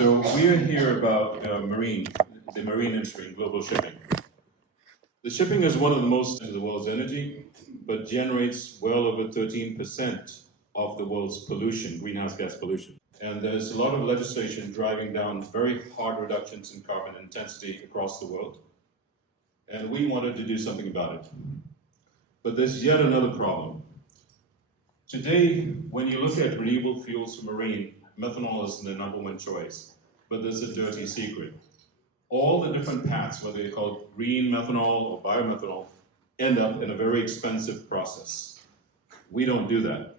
So we're here about the marine industry and global shipping. The shipping is one of the most of the world's energy, but generates well over 13% of the world's pollution, greenhouse gas pollution. And there's a lot of legislation driving down very hard reductions in carbon intensity across the world. And we wanted to do something about it. But there's yet another problem. Today, when you look at renewable fuels for marine, methanol is the number one choice, but there's a dirty secret. All the different paths, whether they're called green methanol or biomethanol, end up in a very expensive process. We don't do that.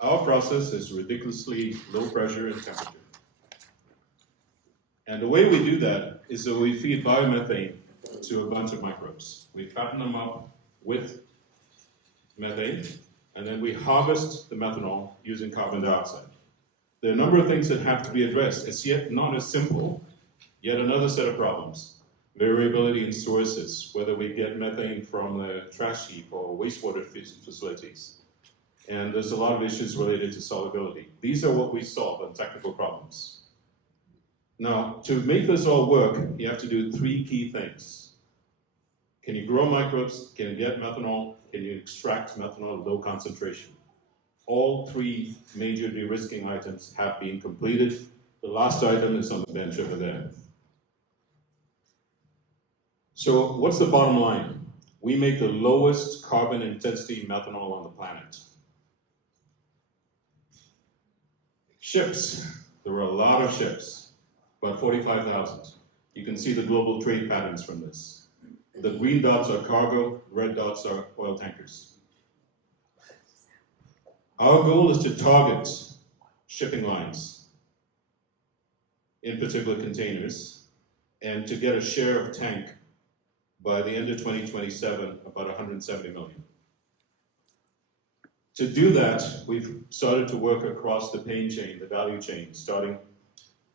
Our process is ridiculously low pressure and temperature. And the way we do that is that we feed biomethane to a bunch of microbes. We fatten them up with methane, and then we harvest the methanol using carbon dioxide. There are a number of things that have to be addressed. It's yet not as simple, yet another set of problems. Variability in sources, whether we get methane from the trash heap or wastewater facilities. And there's a lot of issues related to solubility. These are what we solve on technical problems. Now, to make this all work, you have to do three key things. Can you grow microbes? Can you get methanol? Can you extract methanol at low concentration? All three major de-risking items have been completed. The last item is on the bench over there. So what's the bottom line? We make the lowest carbon intensity methanol on the planet. Ships, there were a lot of ships, about 45,000. You can see the global trade patterns from this. The green dots are cargo, red dots are oil tankers. Our goal is to target shipping lines, in particular containers, and to get a share of tank by the end of 2027, about 170 million. To do that, we've started to work across the pain chain, the value chain, starting,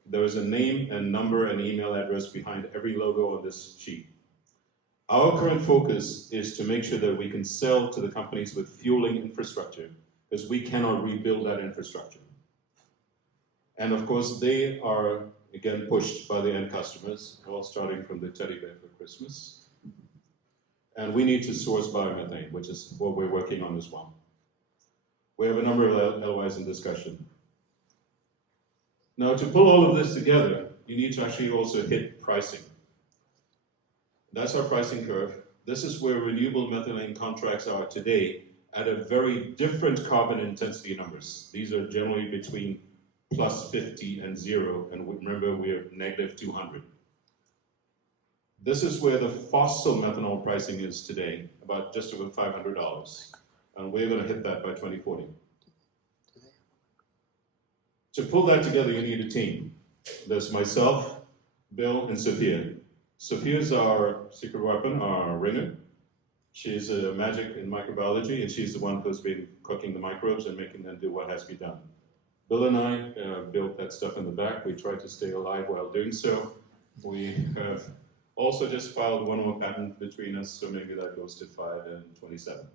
there is a name and number and email address behind every logo on this sheet. Our current focus is to make sure that we can sell to the companies with fueling infrastructure, because we cannot rebuild that infrastructure. And of course, they are, again, pushed by the end customers, all starting from the teddy bear for Christmas. And we need to source biomethane, which is what we're working on as well. We have a number of LOIs in discussion. Now, to pull all of this together, you need to actually also hit pricing. That's our pricing curve. This is where renewable methylene contracts are today at a very different carbon intensity numbers. These are generally between plus 50 and 0, and remember we're negative 200. This is where the fossil methanol pricing is today, about just over $500, and we're going to hit that by 2040. To pull that together, you need a team. There's myself, Bill, and Sophia. Sophia's our secret weapon, our ringer. She's a magic in microbiology, and she's the one who's been cooking the microbes and making them do what has to be done. Bill and I built that stuff in the back. We tried to stay alive while doing so. We have also just filed one more patent between us, so maybe that goes to 5 and 27.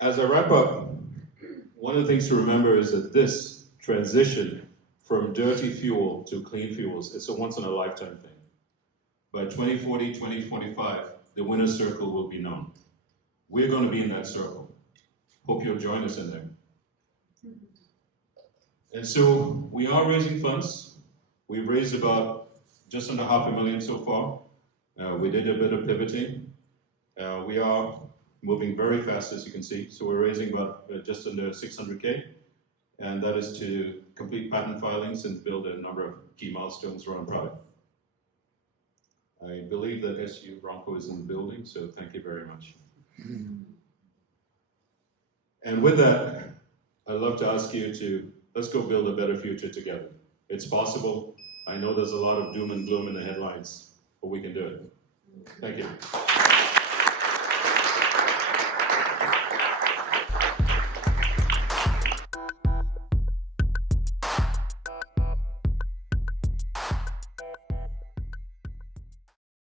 As I wrap up, one of the things to remember is that this transition from dirty fuel to clean fuels, it's a once-in-a-lifetime thing. By 2040, 2045, the winner's circle will be known. We're going to be in that circle. Hope you'll join us in there. And so we are raising funds. We've raised about just under $500,000 so far. We did a bit of pivoting. We are moving very fast, as you can see. So we're raising about just under 600K. And that is to complete patent filings and build a number of key milestones around product. I believe that SU Bronco is in the building, so thank you very much. And with that, I'd love to ask you to, let's go build a better future together. It's possible. I know there's a lot of doom and gloom in the headlines, but we can do it. Thank you.